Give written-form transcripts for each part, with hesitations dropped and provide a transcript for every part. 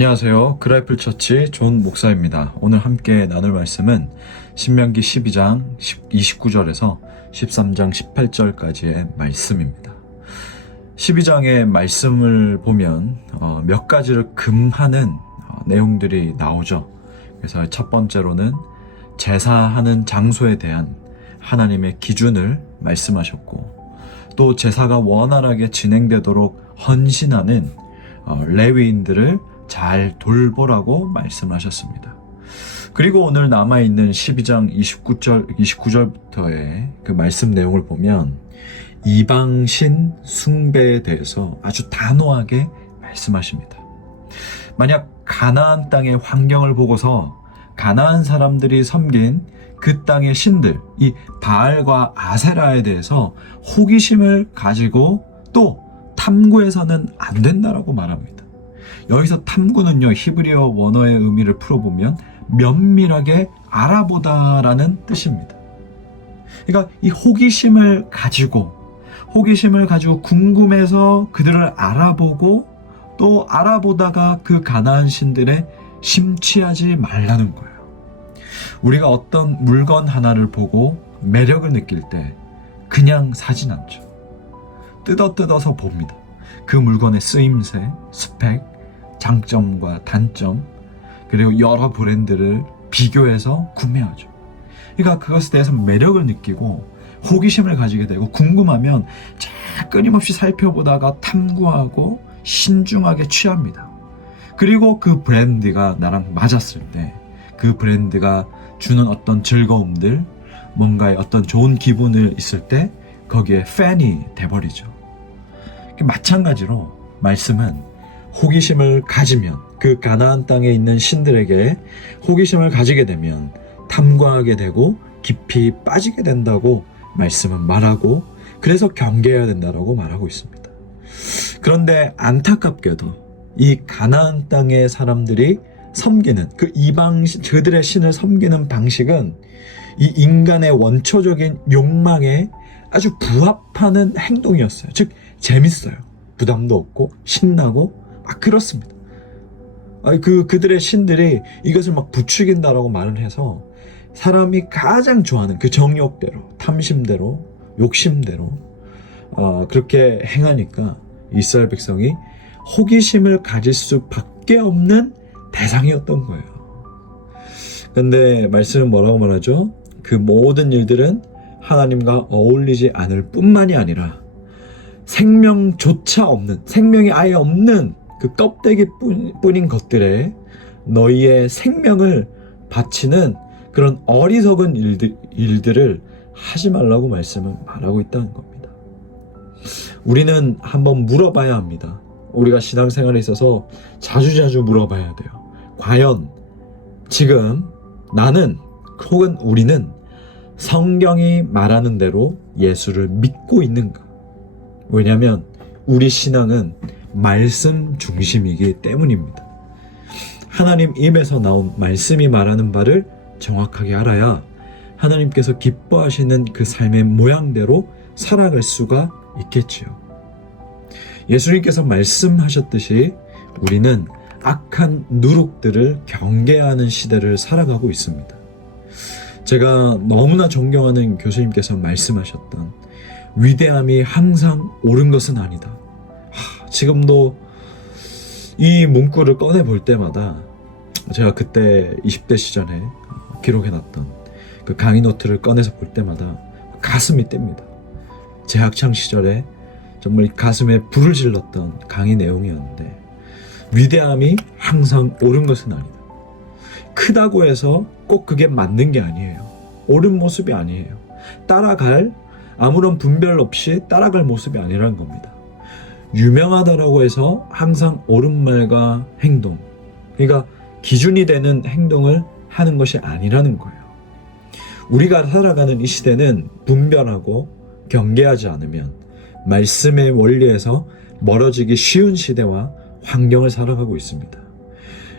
안녕하세요. 그라이플 처치 존 목사입니다. 오늘 함께 나눌 말씀은 신명기 12장 29절에서 13장 18절까지의 말씀입니다. 12장의 말씀을 보면 몇 가지를 금하는 내용들이 나오죠. 그래서 첫 번째로는 제사하는 장소에 대한 하나님의 기준을 말씀하셨고, 또 제사가 원활하게 진행되도록 헌신하는 레위인들을 잘 돌보라고 말씀하셨습니다. 그리고 오늘 남아있는 12장 29절부터의 그 말씀 내용을 보면 이방신 숭배에 대해서 아주 단호하게 말씀하십니다. 만약 가나안 땅의 환경을 보고서 가나안 사람들이 섬긴 그 땅의 신들, 이 바알과 아세라에 대해서 호기심을 가지고 또 탐구해서는 안 된다라고 말합니다. 여기서 탐구는요, 히브리어 원어의 의미를 풀어보면 면밀하게 알아보다라는 뜻입니다. 그러니까 이 호기심을 가지고 궁금해서 그들을 알아보고 또 알아보다가 그 가나안 신들에 심취하지 말라는 거예요. 우리가 어떤 물건 하나를 보고 매력을 느낄 때 그냥 사진 않죠. 뜯어서 봅니다. 그 물건의 쓰임새, 스펙, 장점과 단점, 그리고 여러 브랜드를 비교해서 구매하죠. 그러니까 그것에 대해서 매력을 느끼고 호기심을 가지게 되고, 궁금하면 끊임없이 살펴보다가 탐구하고 신중하게 취합니다. 그리고 그 브랜드가 나랑 맞았을 때, 그 브랜드가 주는 어떤 즐거움들, 뭔가의 어떤 좋은 기분을 있을 때 거기에 팬이 돼버리죠. 마찬가지로 말씀은 호기심을 가지면, 그 가나안 땅에 있는 신들에게 호기심을 가지게 되면 탐구하게 되고 깊이 빠지게 된다고 말씀은 말하고, 그래서 경계해야 된다고 말하고 있습니다. 그런데 안타깝게도 이 가나안 땅의 사람들이 섬기는 그 이방신, 그들의 신을 섬기는 방식은 이 인간의 원초적인 욕망에 아주 부합하는 행동이었어요. 즉 재밌어요. 부담도 없고 신나고 막 그렇습니다. 그들의 신들이 이것을 막 부추긴다라고 말을 해서 사람이 가장 좋아하는 그 정욕대로, 탐심대로, 욕심대로 그렇게 행하니까 이스라엘 백성이 호기심을 가질 수밖에 없는 대상이었던 거예요. 근데 말씀은 뭐라고 말하죠? 그 모든 일들은 하나님과 어울리지 않을 뿐만이 아니라 생명조차 없는, 생명이 아예 없는 그 껍데기뿐인 것들에 너희의 생명을 바치는 그런 어리석은 일들을 하지 말라고 말씀을 말하고 있다는 겁니다. 우리는 한번 물어봐야 합니다. 우리가 신앙생활에 있어서 자주자주 물어봐야 돼요. 과연 지금 나는 혹은 우리는 성경이 말하는 대로 예수를 믿고 있는가? 왜냐하면 우리 신앙은 말씀 중심이기 때문입니다. 하나님 입에서 나온 말씀이 말하는 바를 정확하게 알아야 하나님께서 기뻐하시는 그 삶의 모양대로 살아갈 수가 있겠지요. 예수님께서 말씀하셨듯이 우리는 악한 누룩들을 경계하는 시대를 살아가고 있습니다. 제가 너무나 존경하는 교수님께서 말씀하셨던 위대함이 항상 옳은 것은 아니다. 지금도 이 문구를 꺼내 볼 때마다 제가 그때 20대 시절에 기록해놨던 그 강의 노트를 꺼내서 볼 때마다 가슴이 뗍니다. 제 학창 시절에 정말 가슴에 불을 질렀던 강의 내용이었는데, 위대함이 항상 옳은 것은 아니다. 크다고 해서 꼭 그게 맞는 게 아니에요. 옳은 모습이 아니에요. 따라갈, 아무런 분별 없이 따라갈 모습이 아니라는 겁니다. 유명하다라고 해서 항상 옳은 말과 행동, 그러니까 기준이 되는 행동을 하는 것이 아니라는 거예요. 우리가 살아가는 이 시대는 분별하고 경계하지 않으면 말씀의 원리에서 멀어지기 쉬운 시대와 환경을 살아가고 있습니다.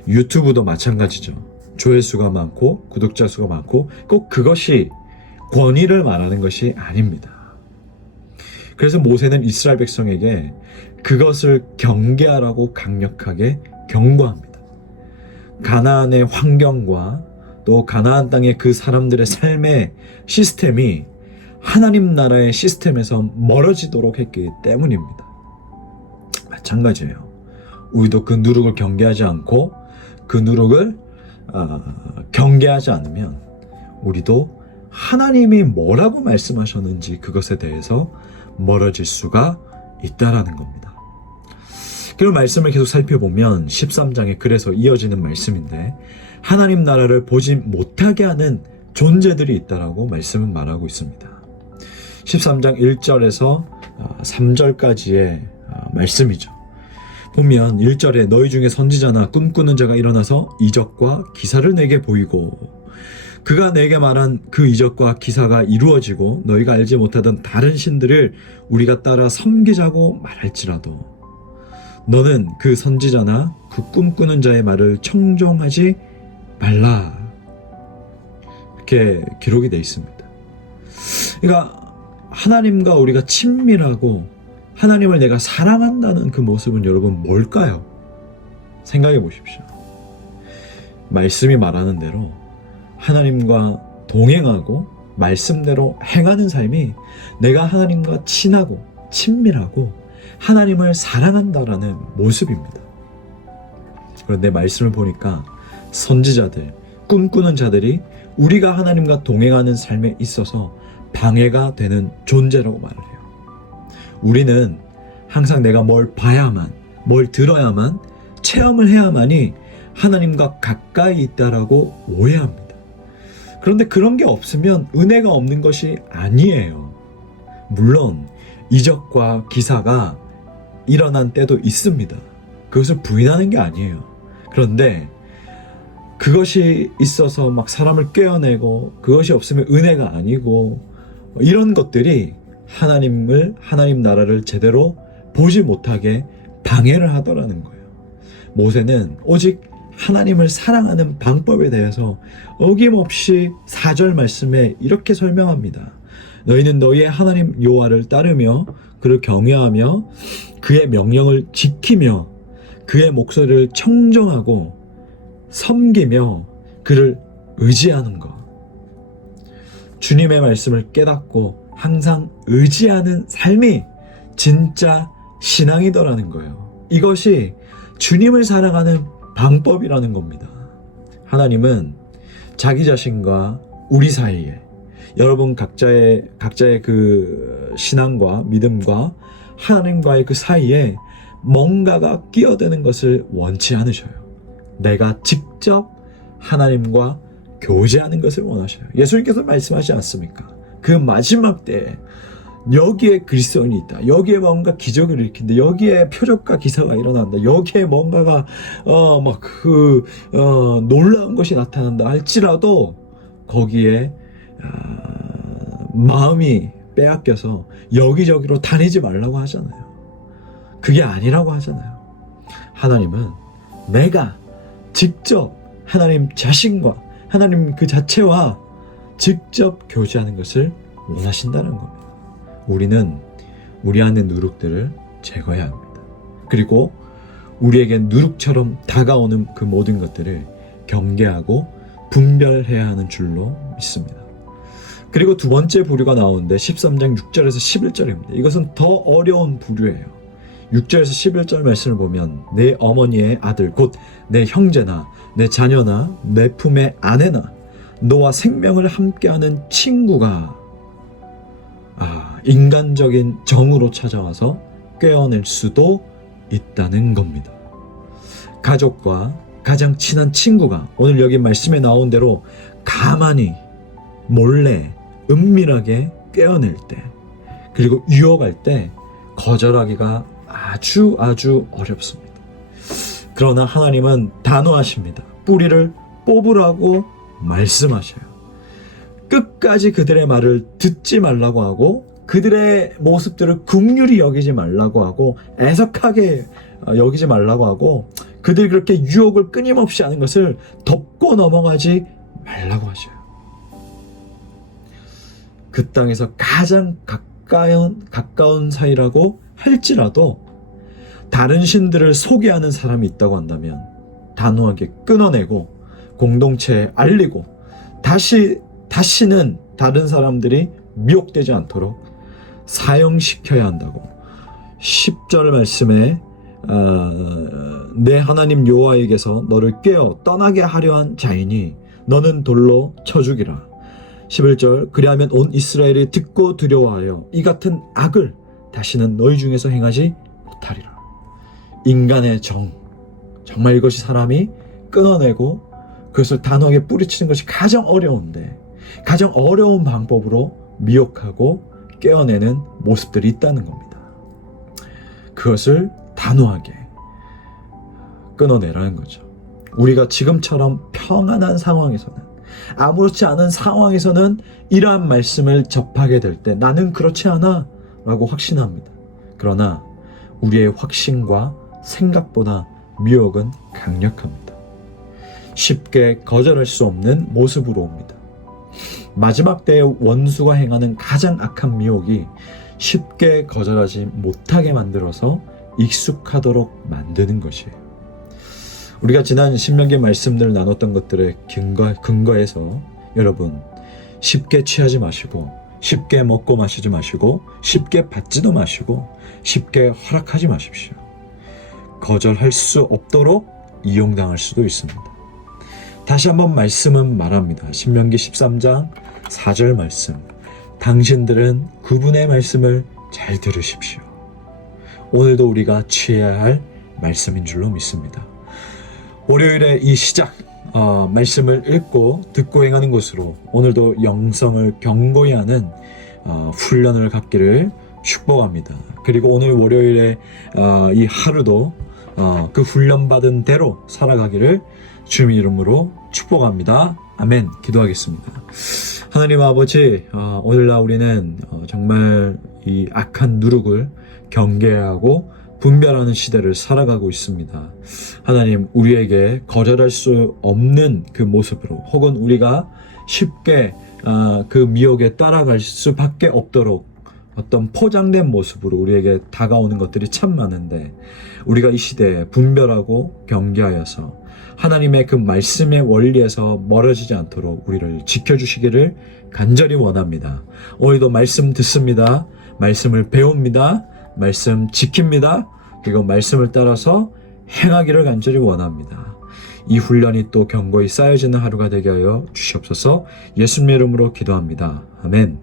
유튜브도 마찬가지죠. 조회수가 많고 구독자 수가 많고 꼭 그것이 권위를 말하는 것이 아닙니다. 그래서 모세는 이스라엘 백성에게 그것을 경계하라고 강력하게 경고합니다. 가나안의 환경과 또 가나안 땅의 그 사람들의 삶의 시스템이 하나님 나라의 시스템에서 멀어지도록 했기 때문입니다. 마찬가지예요. 우리도 그 누룩을 경계하지 않고 그 누룩을 경계하지 않으면 우리도 하나님이 뭐라고 말씀하셨는지 그것에 대해서 멀어질 수가 있다라는 겁니다. 그리고 말씀을 계속 살펴보면 13장에 그래서 이어지는 말씀인데 하나님 나라를 보지 못하게 하는 존재들이 있다라고 말씀은 말하고 있습니다. 13장 1절에서 3절까지의 말씀이죠. 보면 1절에 너희 중에 선지자나 꿈꾸는 자가 일어나서 이적과 기사를 내게 보이고 그가 내게 말한 그 이적과 기사가 이루어지고 너희가 알지 못하던 다른 신들을 우리가 따라 섬기자고 말할지라도 너는 그 선지자나 그 꿈꾸는 자의 말을 청종하지 말라. 이렇게 기록이 되어 있습니다. 그러니까 하나님과 우리가 친밀하고 하나님을 내가 사랑한다는 그 모습은 여러분 뭘까요? 생각해 보십시오. 말씀이 말하는 대로 하나님과 동행하고 말씀대로 행하는 삶이 내가 하나님과 친하고 친밀하고 하나님을 사랑한다라는 모습입니다. 그런데 말씀을 보니까 선지자들, 꿈꾸는 자들이 우리가 하나님과 동행하는 삶에 있어서 방해가 되는 존재라고 말을 해요. 우리는 항상 내가 뭘 봐야만, 뭘 들어야만, 체험을 해야만이 하나님과 가까이 있다라고 오해합니다. 그런데 그런 게 없으면 은혜가 없는 것이 아니에요. 물론 이적과 기사가 일어난 때도 있습니다. 그것을 부인하는 게 아니에요. 그런데 그것이 있어서 막 사람을 깨어내고 그것이 없으면 은혜가 아니고 이런 것들이 하나님 나라를 제대로 보지 못하게 방해를 하더라는 거예요. 모세는 오직 하나님을 사랑하는 방법에 대해서 어김없이 4절 말씀에 이렇게 설명합니다. 너희는 너희의 하나님 여호와를 따르며 그를 경외하며 그의 명령을 지키며 그의 목소리를 청정하고 섬기며 그를 의지하는 것. 주님의 말씀을 깨닫고 항상 의지하는 삶이 진짜 신앙이더라는 거예요. 이것이 주님을 사랑하는 방법이라는 겁니다. 하나님은 자기 자신과 우리 사이에 여러분 각자의 그 신앙과 믿음과 하나님과의 그 사이에 뭔가가 끼어드는 것을 원치 않으셔요. 내가 직접 하나님과 교제하는 것을 원하셔요. 예수님께서 말씀하지 않습니까? 그 마지막 때에 여기에 그리스도인이 있다. 여기에 뭔가 기적을 일으킨다. 여기에 표적과 기사가 일어난다. 여기에 뭔가가 놀라운 것이 나타난다 할지라도 거기에 마음이 빼앗겨서 여기저기로 다니지 말라고 하잖아요. 그게 아니라고 하잖아요. 하나님은 내가 직접 하나님 자신과 하나님 그 자체와 직접 교제하는 것을 원하신다는 겁니다. 우리는 우리 안의 누룩들을 제거해야 합니다. 그리고 우리에게 누룩처럼 다가오는 그 모든 것들을 경계하고 분별해야 하는 줄로 믿습니다. 그리고 두 번째 부류가 나오는데 13장 6절에서 11절입니다. 이것은 더 어려운 부류예요. 6절에서 11절 말씀을 보면 내 어머니의 아들 곧 내 형제나 내 자녀나 내 품의 아내나 너와 생명을 함께하는 친구가 인간적인 정으로 찾아와서 꿰어낼 수도 있다는 겁니다. 가족과 가장 친한 친구가 오늘 여기 말씀에 나온 대로 가만히 몰래 은밀하게 꿰어낼 때 그리고 유혹할 때 거절하기가 아주 어렵습니다. 그러나 하나님은 단호하십니다. 뿌리를 뽑으라고 말씀하셔요. 끝까지 그들의 말을 듣지 말라고 하고 그들의 모습들을 긍휼히 여기지 말라고 하고 애석하게 여기지 말라고 하고 그들이 그렇게 유혹을 끊임없이 하는 것을 덮고 넘어가지 말라고 하셔요. 그 땅에서 가장 가까운 사이라고 할지라도 다른 신들을 소개하는 사람이 있다고 한다면 단호하게 끊어내고 공동체에 알리고 다시는 다른 사람들이 미혹되지 않도록 사형시켜야 한다고 10절 말씀에 내 하나님 여호와에게서 너를 꿰어 떠나게 하려 한 자이니 너는 돌로 쳐 죽이라. 11절 그리하면 온 이스라엘이 듣고 두려워하여 이 같은 악을 다시는 너희 중에서 행하지 못하리라. 인간의 정말 이것이 사람이 끊어내고 그것을 단호하게 뿌리치는 것이 가장 어려운데 가장 어려운 방법으로 미혹하고 깨어내는 모습들이 있다는 겁니다. 그것을 단호하게 끊어내라는 거죠. 우리가 지금처럼 평안한 상황에서는 아무렇지 않은 상황에서는 이러한 말씀을 접하게 될 때 나는 그렇지 않아 라고 확신합니다. 그러나 우리의 확신과 생각보다 미혹은 강력합니다. 쉽게 거절할 수 없는 모습으로 옵니다. 마지막 때의 원수가 행하는 가장 악한 미혹이 쉽게 거절하지 못하게 만들어서 익숙하도록 만드는 것이에요. 우리가 지난 신명기 말씀들을 나눴던 것들의 근거에서 여러분 쉽게 취하지 마시고 쉽게 먹고 마시지 마시고 쉽게 받지도 마시고 쉽게 허락하지 마십시오. 거절할 수 없도록 이용당할 수도 있습니다. 다시 한번 말씀은 말합니다. 신명기 13장 4절 말씀. 당신들은 그분의 말씀을 잘 들으십시오. 오늘도 우리가 취해야 할 말씀인 줄로 믿습니다. 월요일에 이 시작 말씀을 읽고 듣고 행하는 것으로 오늘도 영성을 견고히 하는 훈련을 갖기를 축복합니다. 그리고 오늘 월요일에 이 하루도 그 훈련받은 대로 살아가기를 주님 이름으로 축복합니다. 아멘. 기도하겠습니다. 하나님 아버지, 오늘날 우리는 정말 이 악한 누룩을 경계하고 분별하는 시대를 살아가고 있습니다. 하나님, 우리에게 거절할 수 없는 그 모습으로 혹은 우리가 쉽게 그 미혹에 따라갈 수밖에 없도록 어떤 포장된 모습으로 우리에게 다가오는 것들이 참 많은데 우리가 이 시대에 분별하고 경계하여서 하나님의 그 말씀의 원리에서 멀어지지 않도록 우리를 지켜주시기를 간절히 원합니다. 오늘도 말씀 듣습니다. 말씀을 배웁니다. 말씀 지킵니다. 그리고 말씀을 따라서 행하기를 간절히 원합니다. 이 훈련이 또 견고히 쌓여지는 하루가 되게 하여 주시옵소서. 예수님의 이름으로 기도합니다. 아멘.